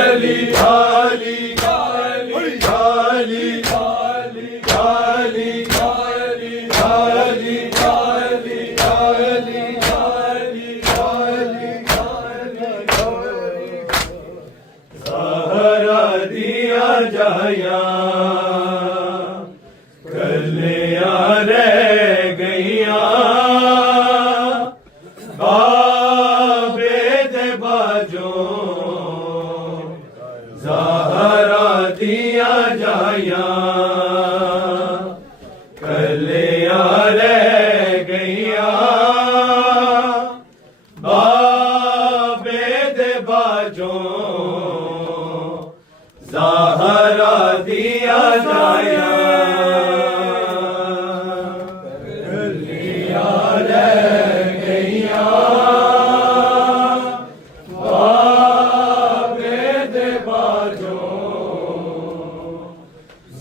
काली काली काली काली काली काली काली काली काली काली काली काली काली सहारा दिया जाया कलिया रह गईया बाबे दे बाजो सहारा दिया जाया कलिया रह गईया बाबे दे बाजो सहारा दिया जाया कलिया रह गईया बाबे दे बाजो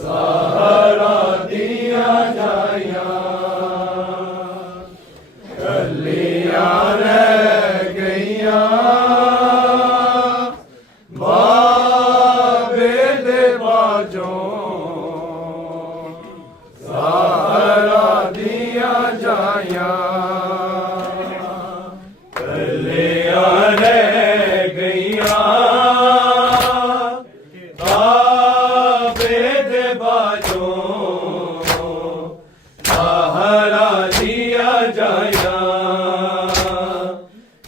सहारा दिया जाया कलिया रह गईया बाबे दे बाजो सहारा दिया जाया कलिया रह गईया बाबे दे बाजो सहारा दिया जाया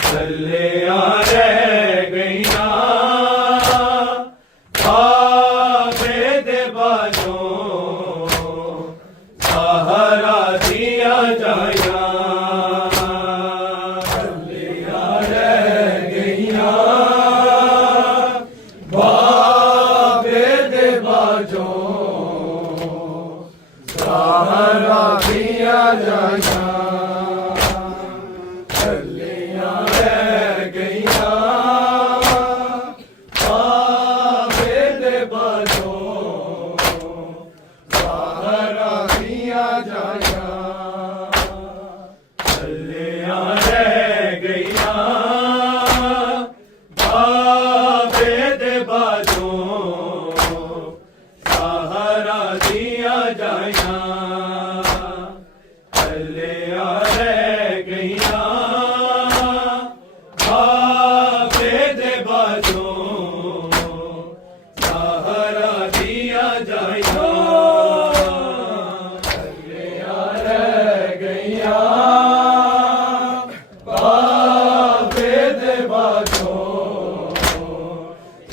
कलिया रह गईया बाबे दे बाजो सहारा दिया जाया कलिया रह गईया बाबे दे बाजो सहारा दिया जाया कलिया रह गईया बाबे दे बाजो सहारा दिया जाया कलिया रह गईया बाबे दे बाजो सहारा दिया जाया कलिया रह गईया बाबे दे बाजो सहारा दिया जाया कलिया रह गईया बाबे दे बाजो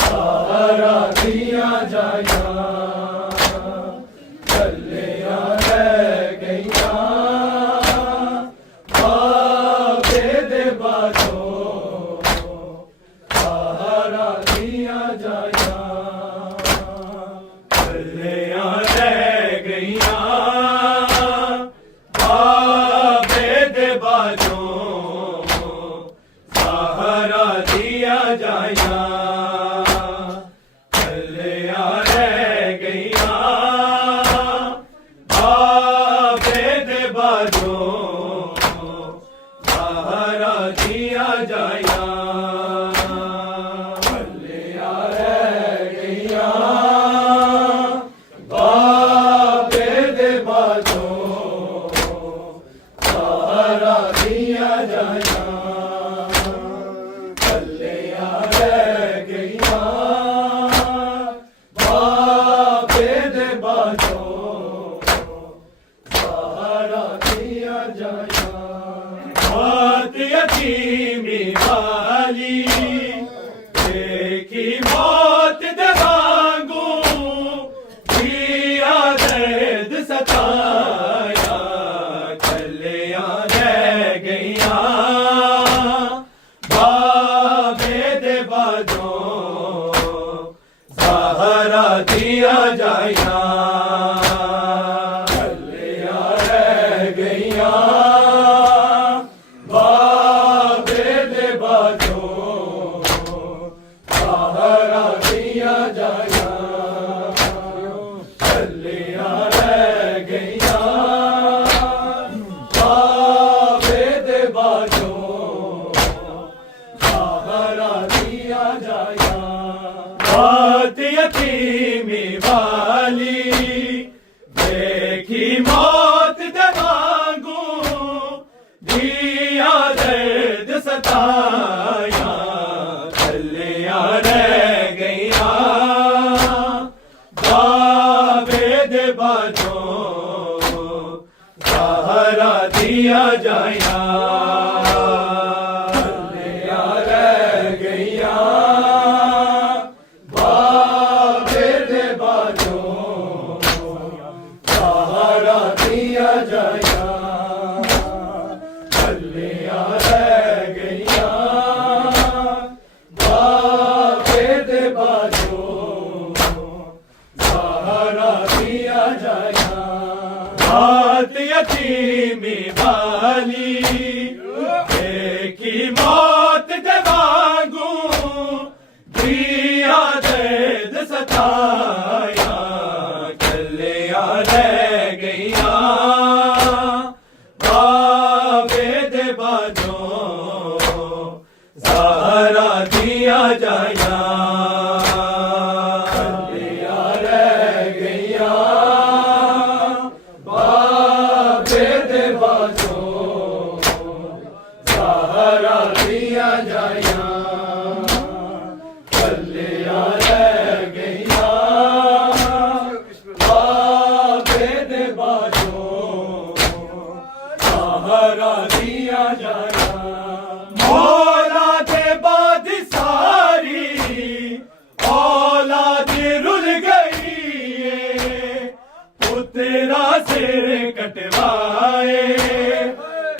सहारा दिया जाया कलिया रह गईया बाबे दे बाजो सहारा दिया जाया कलिया रह गईया बाबे दे बाजो सहारा दिया जाया कलिया रह गईया बाबे दे बाजो सहारा दिया जाया कलिया रह गईया बाबे दे बाजो सहारा दिया जाया कलिया रह गईया बाबे दे बाजो सहारा दिया जाया बात यतीमी वाली देखी मौत दे वांगू जिया दर्द सताया कलिया रह गईया बाबे दे बाजो सहारा दिया जाया कलिया रह गईया बाबे दे बाजो सहारा बात यतीमी वाली देखी मौत दे वांगू दिया दर्द सताया कलियां रह गईया बाबे दे बाजों सहारा दिया जाया यतीमी वाली देखी मौत दे वांगू दिया दर्द सताया कलियां रह गईया बाबे दे बाजों सहारा दिया जाया मौला के बाद सारी औलाद रुल गई पुत्रा सिर कटवाए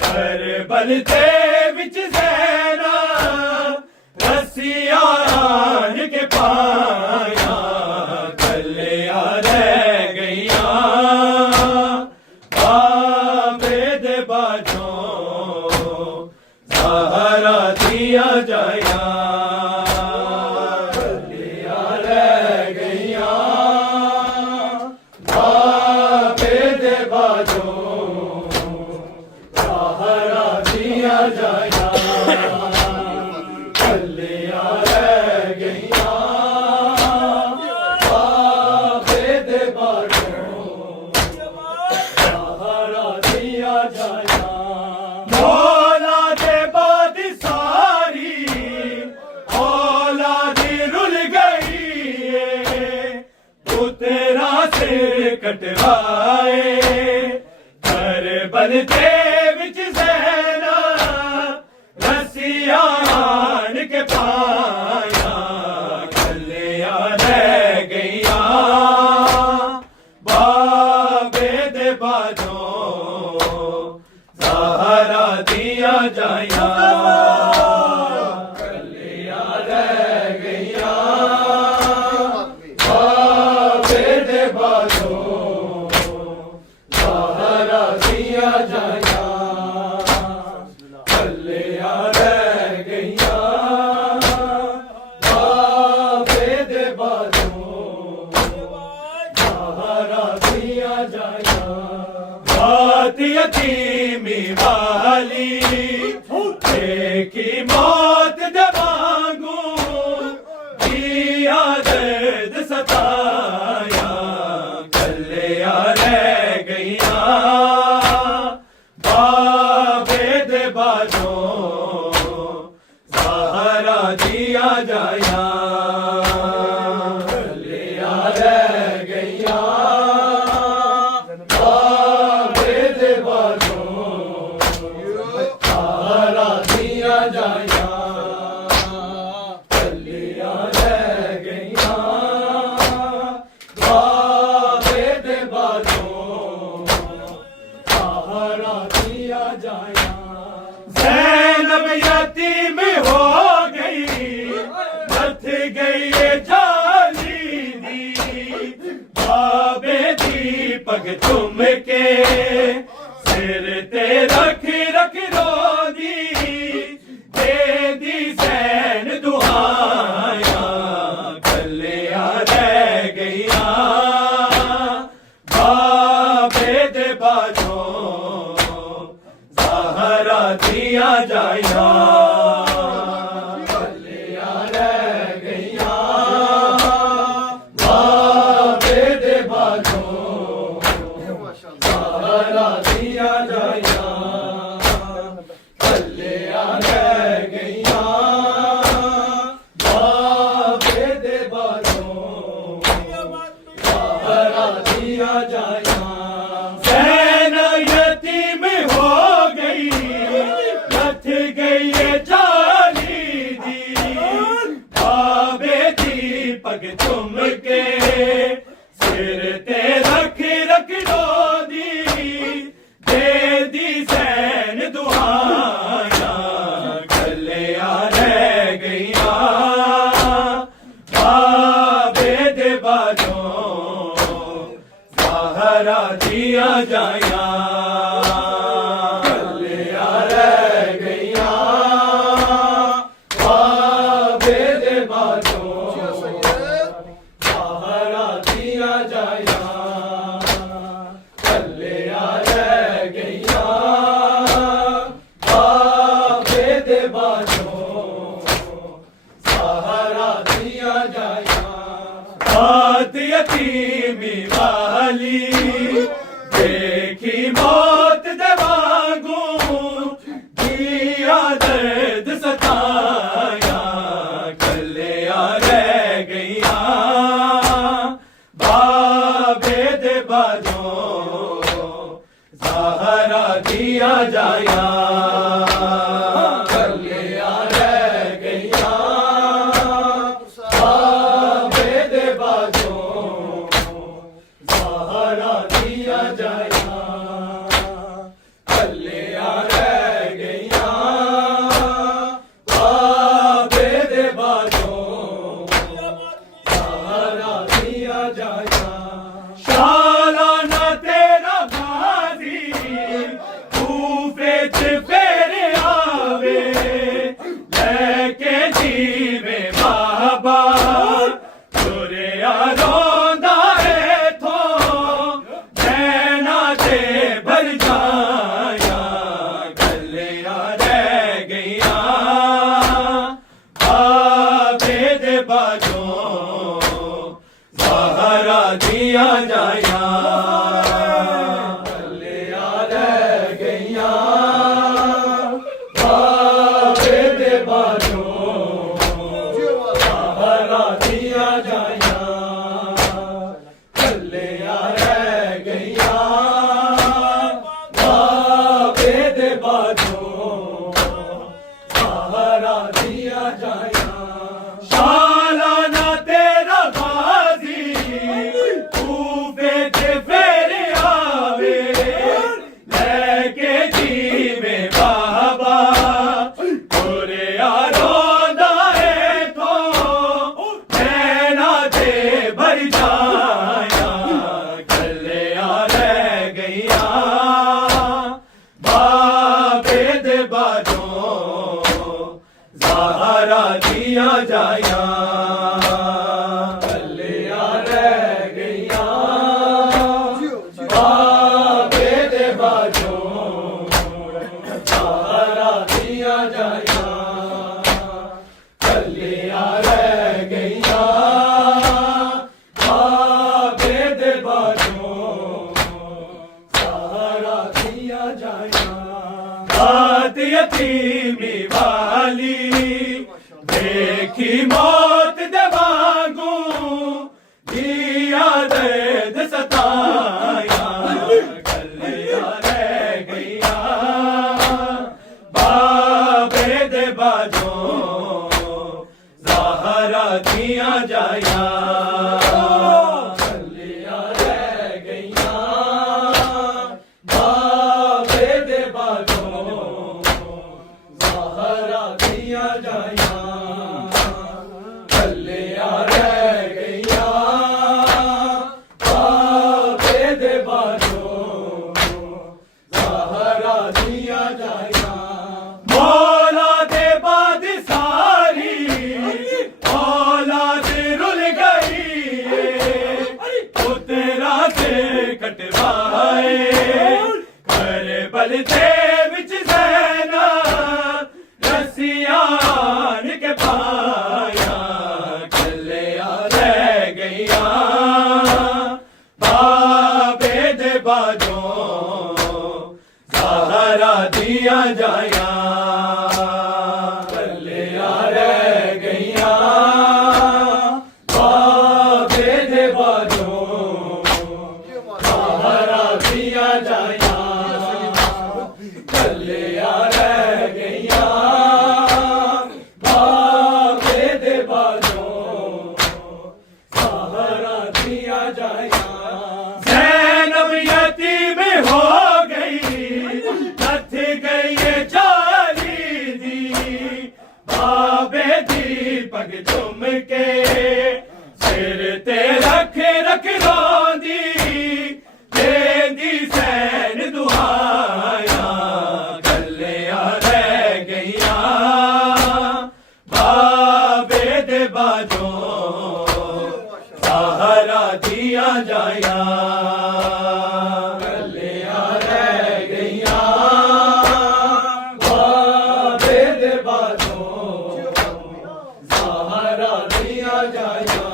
करबल दे विच ज़ैना रस्सियां आन के पाया कलियां रह गईया बाबे दे बाजों सहारा दिया जाया कलियां रह गईया बाबे दे बाजों सहारा दिया जाया कलियां रह गईया बाबे दे बाजों सहारा दिया जाया मौला दे बाद सारी औलाद रुल गई पुत्रा सिर कटवाए करबल दे विच ज़ैना रस्सियां आन के पाया कलियां रह गईया बाबे दे बाजों सहारा दिया जाया कलियां रह गईया बाबे दे बाजों सहारा दिया जाया कलियां रह गईया बाबे दे बाजों सहारा दिया जाया बात यतीमी वाली देखी मौत दे वांगू दिया दर्द सताया कलियां रह गईया बाबे दे बाजों सहारा दिया जाया कलियां रह गईया बाबे दे बाजों सहारा दिया जाया कलियां रह गईया पग चुम के सिर ते रख रख दी दे दी सैन दुआया कलिया रह गईया बाबे दे बाजों ज़हरा दिया जाया कलिया रह गईया बाबे दे बाजों ज़हरा दिया जाया कलिया रह गईया बाबे दे बाजों ज़हरा दिया जाया बात यतीमी वाली देखी मौत दवागू दिया दर्द सताया कलिया रह गईया बाबे दे बाजों ज़हरा दिया जाया कलिया रह गईया बाबे दे बाजों ज़हरा दिया जाया कलिया रह गईया बाबे दे बाजों ज़हरा दिया जाया शालाना तेरा गाजी कूफे च फेरे आवे लेके जीवे बाबा तुरिया रोंदा एथो नैना ते भर जाया कलिया रह गईया बाबे दे बाजों ज़हरा दिया जाया कलिया रह गईया बाबे दे बाजों ज़हरा दिया जाया कलिया रह गईया बाबे दे बाजों ज़हरा दिया जाया शालाना तेरा गाजी कूफे च फेरे आवे लेके जीवे बाबा तुरिया रोंदा एथो नैना ते भर जाया कलिया रह गईया बाबे दे बाजों ज़हरा दिया जाया कलिया रह गईया बाबे दे बाजों ज़हरा दिया जाया कलिया रह गईया बाबे दे बाजों ज़हरा दिया जाया बात यतीमी वाली देखी मौत दवागू दिया दर्द सताया कलिया रह गईया बाबे दे बाजों ज़हरा दिया जाया कलिया रह गईया बाबे दे बाजों ज़हरा दिया जाया कलिया रह गईया बाबे दे बाजों ज़हरा दिया जाया मौला दे बाद सारी औलाद रुल गई सिर ते रख रख रोंदी देंदी सैन दुआया कलिया रह गईया बाबे दे बाजों सहारा दिया जाया कलिया रह गईया बाबे दे बाजों सहारा दिया जाया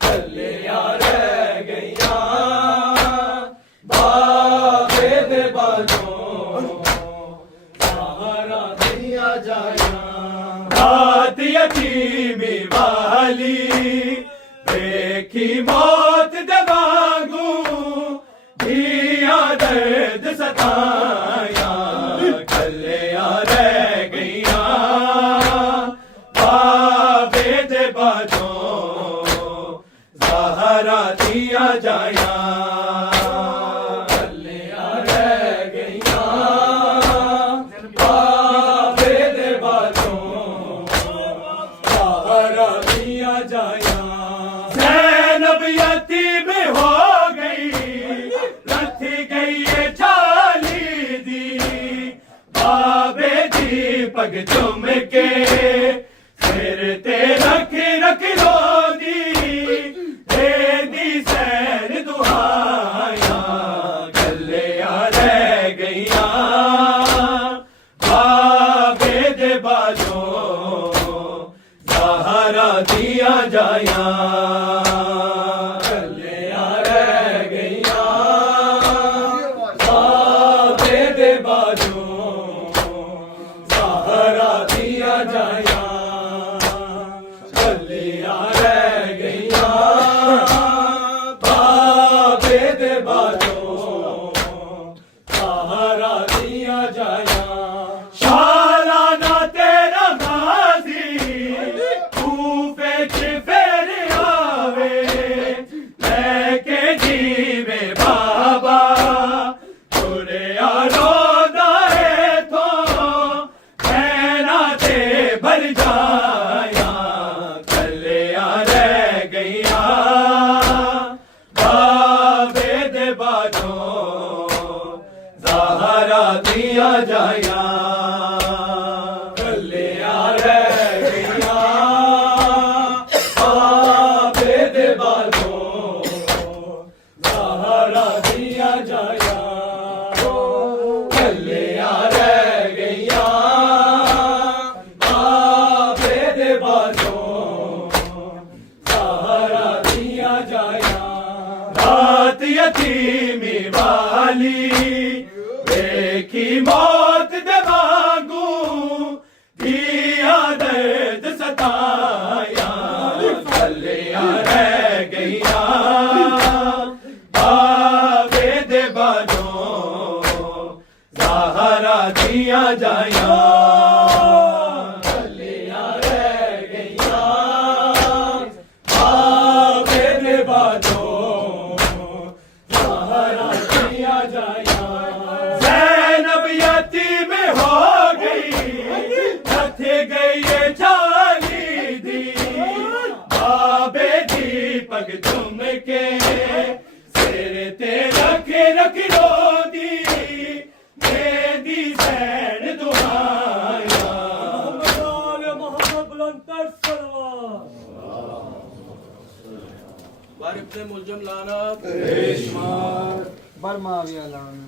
कलिया रह गईया बाबे दे बाजों सहारा दिया जाया रात यतीमी वाली देखी मौत दबागू दिया दर्द सताया कलिया रह गईया बाबे दे बाजों सहारा दिया जाया कलिया रह गईया बाबे दे बाजों सहारा दिया जाया ज़ैनब यतीम हो गई रथ गई ये झाली दी बाबे दी पग चुम के सिर ते रख रख रोंदी देंदी सैन दुआया कलिया रह गईया बाबे दे बाजों सहारा दिया जाया कलिया रह गईया बाबे दे बाजों सहारा दिया जाया कलिया रह गईया बाबे दे बाजों सहारा दिया जाया शालाना तेरा गाजी कूफे च फेर आवे लेके जीवे बाबा तुरिया रोदा है तो कहना ते भर जाया कलिया रह गईया बाबे दे बाजों सहारा दिया जाया कलिया रह गईया बाबे दे बाजों सहारा दिया जाया कलिया रह गईया बाबे दे बाजों सहारा दिया जाया रात यतीमी वाली देखी मौत दबागू दिया दर्द सताया कलिया रह गईया बाबे दे बाजों सहारा दिया जाया कलिया रह गईया बाबे दे बाजों सहारा दिया जाया ज़ैनब यतीम हो गई रथ गई ये झाली दी बाबे दी पग चुम के सिर ते रख रख रोंदी देंदी सैन दुआया मोहम्मद बुलंद वारिफ ने मुलजम लाना बरमाविया लाना